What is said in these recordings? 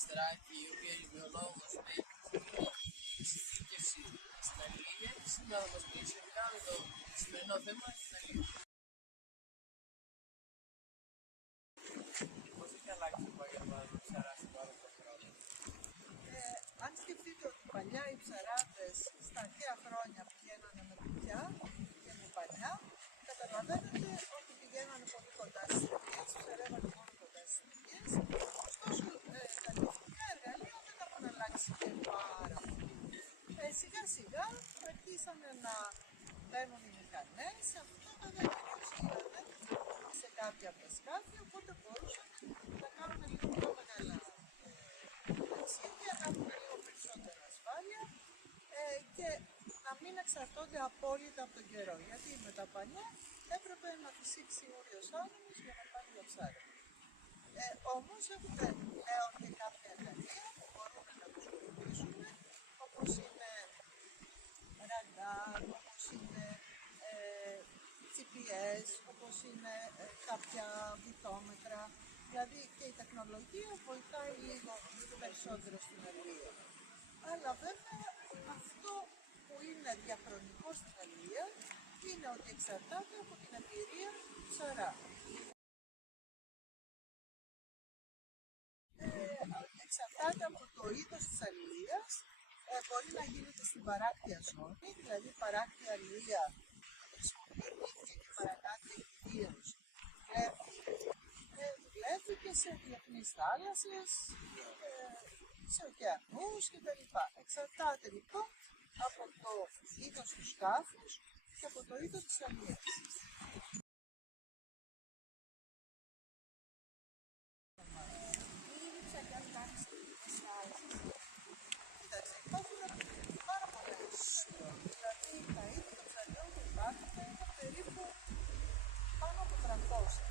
Μεστεράκη, η οποία είναι βιολόγος με εξειδίκευση στην αλληλεία και σήμερα θα μας μιλήσει σχετικά με το σημερινό θέμα, την αλληλεία. Πώς έχει αλλάξει το επάγγελμα του ψαρά στην παράδοση χρόνια? Αν σκεφτείτε ότι παλιά οι ψαράδες στα αρχαία χρόνια πηγαίνανε με κουπιά και με πανιά, καταλαβαίνετε ότι πηγαίνανε πολύ κοντά στις ταινίες, ψαρεύανε μόνο κοντά στις ταινίες. Ωστόσο, τα τεχνικά εργαλεία δεν έχουν αλλάξει και πάρα πολύ. Σιγά σιγά αρχίσανε να μπαίνουν οι μηχανές, αυτό βέβαια κυρίως γίνανε σε κάποια από τα σκάφη, οπότε μπορούσαν να κάνουν λίγο πιο μεγάλα ταξίδια, να έχουν λίγο περισσότερη ασφάλεια και να μην εξαρτώνται απόλυτα από τον καιρό. Γιατί με τα πανιά έπρεπε να φυσήξει όριος άνεμος για να πάνε για ψάρεμα. Όμως έχουν πλέον και κάποια εργαλεία που μπορούν να τους βοηθήσουν, όπως είναι ραντάρ, όπως είναι GPS, όπως είναι κάποια βυθόμετρα. Δηλαδή και η τεχνολογία βοηθάει λίγο περισσότερο στην αλληλεία. Αλλά βέβαια αυτό που είναι διαχρονικό στην αλληλεία είναι ότι εξαρτάται από την εμπειρία του ψαρά. Εξαρτάται από το είδος της αλληλείας, μπορεί να γίνεται στην παράκτια ζώνη, δηλαδή παράκτια αλληλεία χρησιμοποιείται και παρακάτια κυρίως δουλεύει και σε διεθνείς θάλασσες, σε ωκεανούς κτλ. Εξαρτάται λοιπόν από το είδος του σκάφους και από το είδος της αλληλείας. Κοιτάξτε, υπάρχουν πάρα πολλές. Δηλαδή τα είδη των ψαριών που υπάρχουν είναι περίπου πάνω από 300.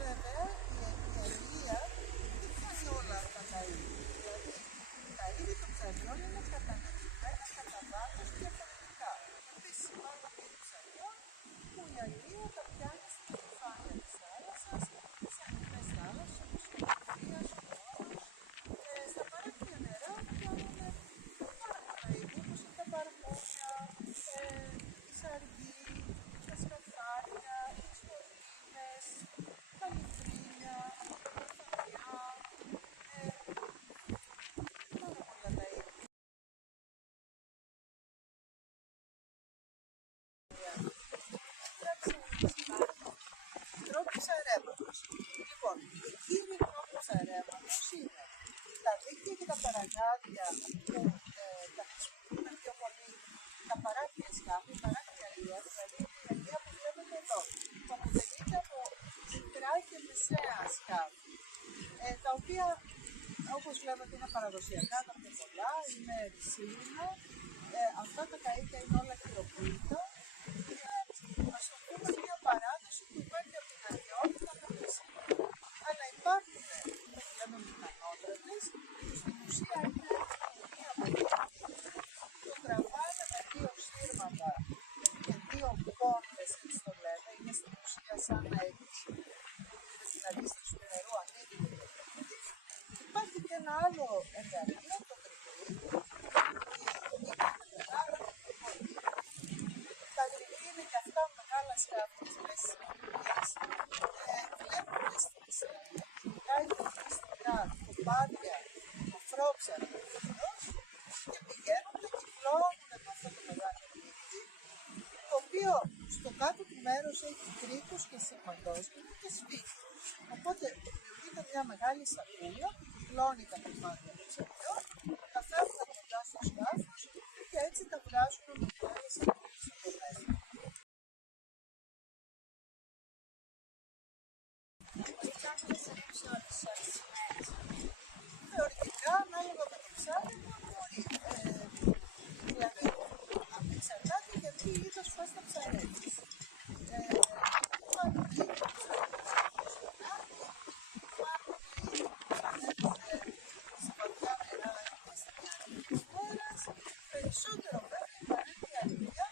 Βέβαια η αλληλεία δεν κάνει όλα αυτά τα είδη. Δηλαδή τα είδη των ψαριών είναι κατανεμημένα κατά βάθος διαφορετικά. Επίσης υπάρχουν είδη ψαριών που η αλληλεία τα πιάνει στην επιφάνεια της θάλασσας, σε ανοιχτές θάλασσες όπως η Ορφία, ο Όρος. Στα παράκτια νερά πιάνουν πάρα πολλά είδη όπως είναι τα μπαρμόνια, η σαργή, τα σκαφάρια, οι στολίνες, τα λιβρίνια, τα φαγιά, πάρα πολλά τα είδη. Τρόποι ψαρέματος. Λοιπόν, οι κύριοι τρόποι ψαρέματος είναι τα δίκτυα και τα παραγάδια που τα χρησιμοποιούν πιο πολύ τα παράκτια σκάφη, η παράκτια αλληλεία, δηλαδή η αλληλεία που βλέπετε εδώ, που αποτελείται από μικρά και μεσαία σκάφη, τα οποία όπως βλέπετε είναι παραδοσιακά τα πιο πολλά, είναι ρησίνα, αυτά τα καΐκια είναι όλα χειροποίητα. Ας το πούμε μια παράδοση που υπάρχει από την αρχαιότητα μέχρι σήμερα. Αλλά υπάρχουν, όπως λέμε, μηχανόδρομες, που στην ουσία είναι μία μορφή. Το τραβάνε με δύο σύρματα και δύο πόρτες, έτσι το λέμε, είναι στην ουσία σαν να έχει στην αντίσταση του νερού ανοίγει το παιχνίδι. Υπάρχει και ένα άλλο εργαλείο, το γρηγρί, τα γρηγρί είναι και αυτά μεγάλα σκάφη της μέσης ηλικίας. Βλέπουν στις ειδικά υπολογιστικά κοπάδια αφρόψαρα κυρίως και πηγαίνουν και κυκλώνουν με αυτό το μεγάλο γρηγρί, το οποίο στο κάτω του μέρος έχει κρίκους και σηματόσπινα και σφίγγει. Οπότε δημιουργείται μια μεγάλη σακούλα που κυκλώνει τα κομμάτια των ψαριών, τα φέρνουν κοντά στους σκάφους και έτσι τα βγάζουν με μεγάλες σακούλες από μέσα. Θεωρητικά, ανάλογα με το ψάρεμα, μπορεί. Δηλαδή, εξαρτάται γιατί είδος πας να ψαρέψεις. Υπάρχουν είδη που ψαρεύουν στο λάδι, υπάρχουν είδη που ψαρεύουν σε βαθιά νερά και στην άκρη της χώρας. Περισσότερο βέβαια η παράκτια αλληλεία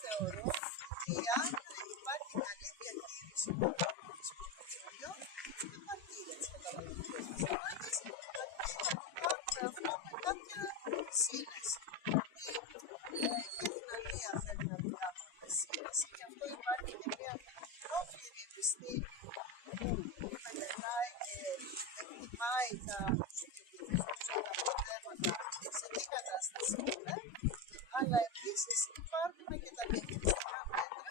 Θεωρώ ότι αν υπάρχει καλή διαχείριση του πολιτισμού του παιδιού, δεν υπάρχει για τις καταναλωτικές μας ανάγκες, αρκεί να το κάνουμε αυτό με κάποια σύνεση. Η κοινωνία πρέπει να το κάνουμε με σύνεση, και αυτό υπάρχει και μια ολόκληρη επιστήμη που μελετάει και εκτιμάει τα θέματα σε τι κατάσταση είναι, αλλά επίσης υπάρχουν και τα διαχειριστικά μέτρα,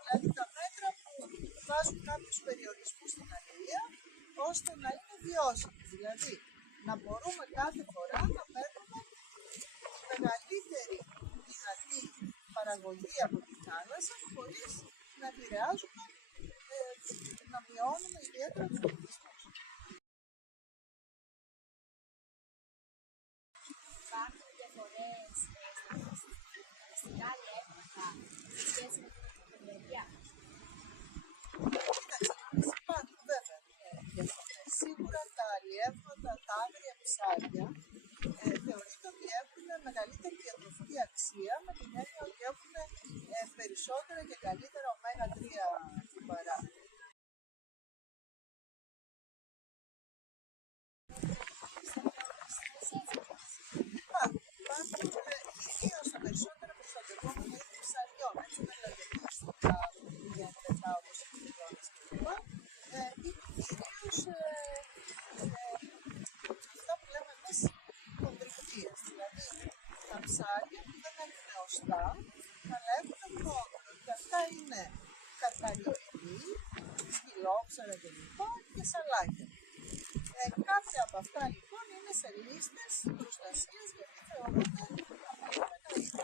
δηλαδή τα μέτρα που βάζουν κάποιους περιορισμούς στην αλληλεία, ώστε να είναι βιώσιμοι. Δηλαδή, να μπορούμε κάθε φορά να παίρνουμε τη μεγαλύτερη δυνατή παραγωγή από τη θάλασσα, χωρίς να επηρεάζουμε, να μειώνουμε ιδιαίτερα τους πληθυσμούς. Υπάρχουν διαφορές στα αλλιεύματα σε σχέση με την ακτινοβολία. Κοίταξε, υπάρχουν βέβαια διαφορές. Σίγουρα τα αλλιεύματα, τα άγρια ψάρια, θεωρείται ότι έχουν μεγαλύτερη διατροφική αξία, με την έννοια ότι έχουν περισσότερα και καλύτερα ω3 λιπαρά. Υπάρχουν ιδίως τα περισσότερα προστατευόμενα είδη ψαριών, έτσι δεν λέω διαχειριστικά για μετά όπως οι χιλιώνες κλπ. Ή κυρίως αυτά που λέμε εμείς κοντρικτίες, δηλαδή τα ψάρια που δεν έχουν οστά, αλλά έχουν μόκρο, και αυτά είναι καρκαριοειδή, σκυλόψαρα κλπ. Και σαλάκια. Κάποια από αυτά λοιπόν είναι σε λίστες προστασίας, γιατί θεωρούνται απαιτούμενα είδη.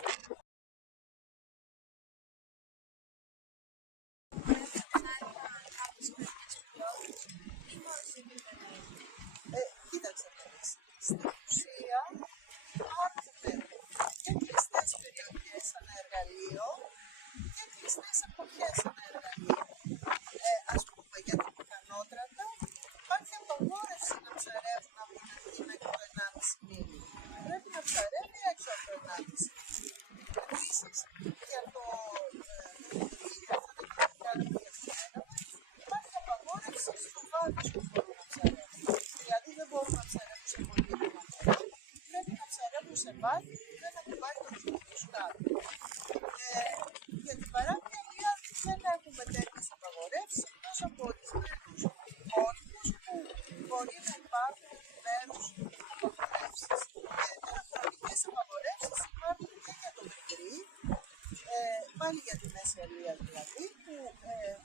Κοίταξε να δεις. Στην ουσία υπάρχουν και κλειστές περιοχές ανά εργαλείο και κλειστές εποχές ανά εργαλείο. Ας πούμε για την μηχανότρατα, υπάρχει απαγόρευση να ψαρεύουν από την αρχή μέχρι το 1,5 μίλι. Πρέπει να ψαρεύει έξω από το 1,5 μίλι. Επίσης, για το νοικοκυριό, αυτά τα νοικοκυριά που διαφέραμε, υπάρχει απαγόρευση στο βάθος που μπορούν να ψαρεύουν. Δηλαδή δεν μπορούν να ψαρεύουν σε πολύ βαθμό. Πρέπει να ψαρεύουν σε βάθη που δεν ακουμπάει το δικό τους κάτω. Για την παράκτια αλληλεία δεν έχουμε τέτοιες απαγορεύσεις, εκτός από ορισμένους όρους που μπορεί να υπάρχουν μέρους απαγορεύσεις. Τώρα χρονικές απαγορεύσεις υπάρχουν και για το μικρή, πάλι για τη μέση αλληλεία δηλαδή, που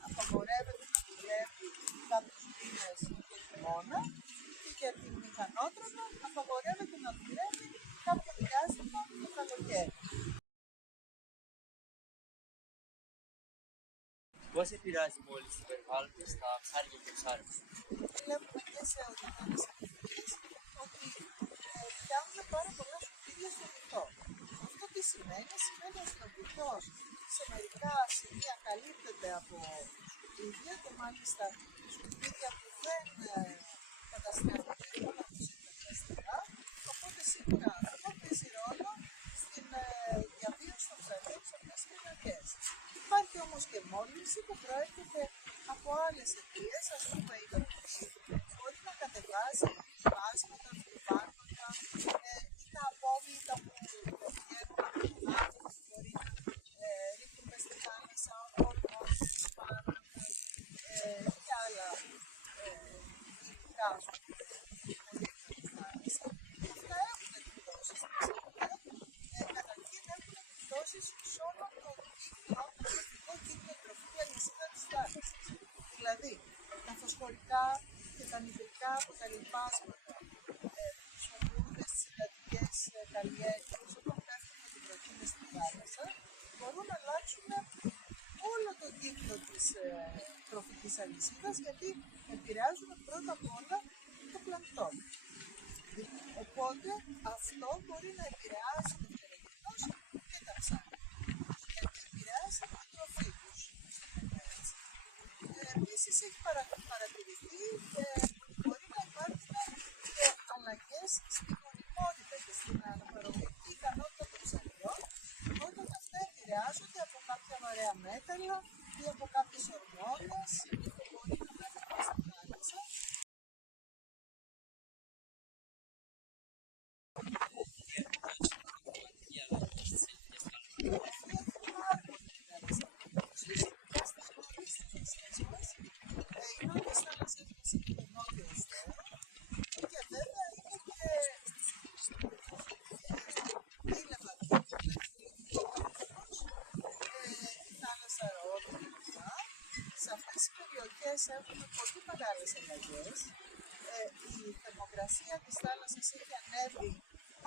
απαγορεύεται να δουλεύει κάποιους μήνες το χειμώνα, και για την μηχανότρατα απαγορεύεται να δουλεύει κάποιο διάστημα το καλοκαίρι. Πώς επηρεάζει η μόλυνση του περιβάλλοντος στα ψάρια και ψάρια? Βλέπουμε και σε ορισμένες εκδηλώσεις ότι φτιάχνουν πάρα πολλά σκουπίδια στο βυθό. Αυτό τι σημαίνει? Σημαίνει ότι ο βυθός σε μερικά σημεία καλύπτεται από σκουπίδια, και μάλιστα σκουπίδια που δεν καταστρέφονται εύκολα από συνεργαστικά, οπότε σίγουρα αυτό παίζει ρόλο στην διαβίωση των ψαριών σε αυτές τις περιοχές. Υπάρχει όμως και μόλυνση που προέρχεται από άλλες αιτίες, ας πούμε η βροχή μπορεί να κατεβάζει σπάσματα, φυτοφάρμακα ή τα απόβλητα που βγαίνουν από τον άνθρωπο που μπορεί να ρίχνουν μες στη θάλασσα, ορμόνες, φάρμακα και άλλα υλικά που ρίχνουν στη θάλασσα. Αυτά έχουν επιπτώσεις στην ψυχολογία. Καταρχήν έχουν επιπτώσεις σε όλο το τροφικό κύκλο τροφική αλυσίδα της θάλασσας. Δηλαδή, τα φωσφορικά και τα νητρικά από τα λιπάσματα που χρησιμοποιούνται στις εντατικές καλλιέργειες όταν πέφτουν με την βροχή μες στη θάλασσα, μπορούν να αλλάξουν όλο τον κύκλο της τροφικής αλυσίδας, γιατί επηρεάζουν πρώτα απ' όλα το πλανκτόν. Οπότε αυτό μπορεί να επηρεάσει δευτερογενώς και τα ψάρια, γιατί επηρεάζει την τροφή τους. Επίσης έχει παρατηρηθεί ότι μπορεί να υπάρχουν και αλλαγές στη γονιμότητα. θνησιμότητα και στην αναπαραγωγική ικανότητα των ψαριών, όταν αυτά επηρεάζονται από κάποια βαρέα μέταλλα ή από κάποιες ορμόνες που μπορεί να μένουν στην θάλασσα. Οι νότιες θάλασσες μας είναι το νότιο αστέο και βέβαια είναι και η Λεβαδία, η θάλασσα Ρόδου κλπ. Σε αυτές τις περιοχές έχουμε πολύ μεγάλες αλλαγές. Η θερμοκρασία της θάλασσας έχει ανέβει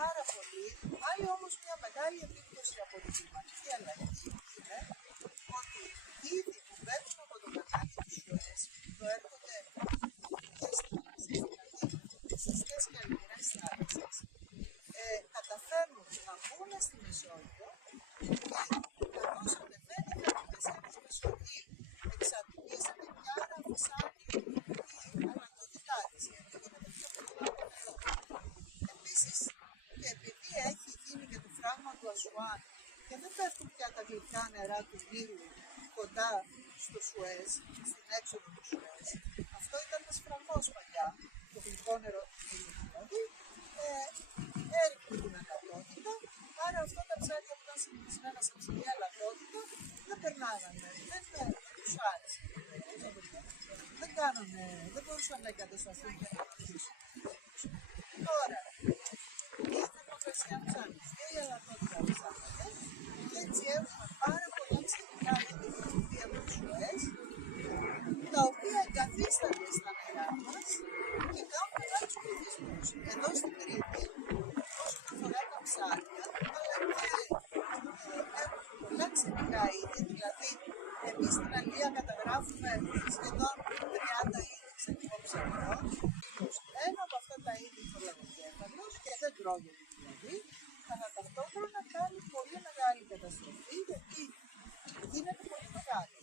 πάρα πολύ. Άλλη όμως μια μεγάλη επίπτωση από την κλιματική αλλαγή είναι ότι ήδη που μπαίνουν από το κανάλι του Σουέζ, που έρχονται και στις σχέσεις και αλμυρές θάλασσες, καταφέρνουν να μπουν στη Μεσόγειο και καθώς ανεβαίνει η θερμοκρασία της Μεσογείου, εξαρτήσεται και άρα αυξάνει η ανατολικά της, γιατί γίνεται πιο πολύ νερό. Επίσης, και επειδή έχει γίνει και το φράγμα του Ασουάν και δεν πέφτουν πια τα γλυκά νερά του Νείλου κοντά στο Σουέζ, στην έξοδο του Σουέζ, αυτό ήταν ένας φραγμός παλιά, το γλυκό νερό του Νείλου δηλαδή, έριχνε την αλατότητα, άρα αυτά τα ψάρια που ήταν συνηθισμένα σε ψηλή αλατότητα δεν περνάγανε, δεν τους άρεσε. Δεν μπορούσαν να εγκατασταθούν και να προχωρήσουν. Τώρα, η θερμοκρασία αυξάνεται και η αλατότητα αυξάνεται και έτσι έχουμε πάρα πολλά ψυχικά είδη από τους Σουέζ, τα οποία εγκαθίστανται στα νερά μας και κάνουν μεγάλους πληθυσμούς. Εδώ στην Κρήτη, όσον αφορά τα ψάρια, αλλά και έχουν πολλά ξενικά είδη, δηλαδή εμείς στην Αλία καταγράφουμε σχεδόν 30 είδη ξενικών ψαριών. Ένα από αυτά τα είδη είναι ο λαγοκέφαλος και δεν τρώγεται δηλαδή, αλλά ταυτόχρονα κάνει πολύ μεγάλη καταστροφή γιατί γίνεται πολύ μεγάλη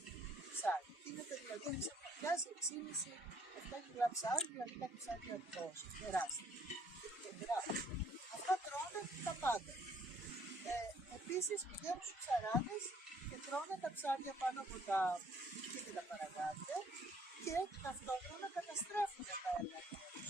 ψάρι. Γίνεται δηλαδή αν ξεπλιάσει 6,5-7 κιλά ψάρι, δηλαδή κάτι ψάρι ατός, τεράστιο. Αυτά τρώνε τα πάντα. Επίσης πηγαίνουν στους ψαράδες και τρώνε τα ψάρια πάνω από τα και τα παραγάδια και ταυτόχρονα καταστρέφουν τα έργα τους.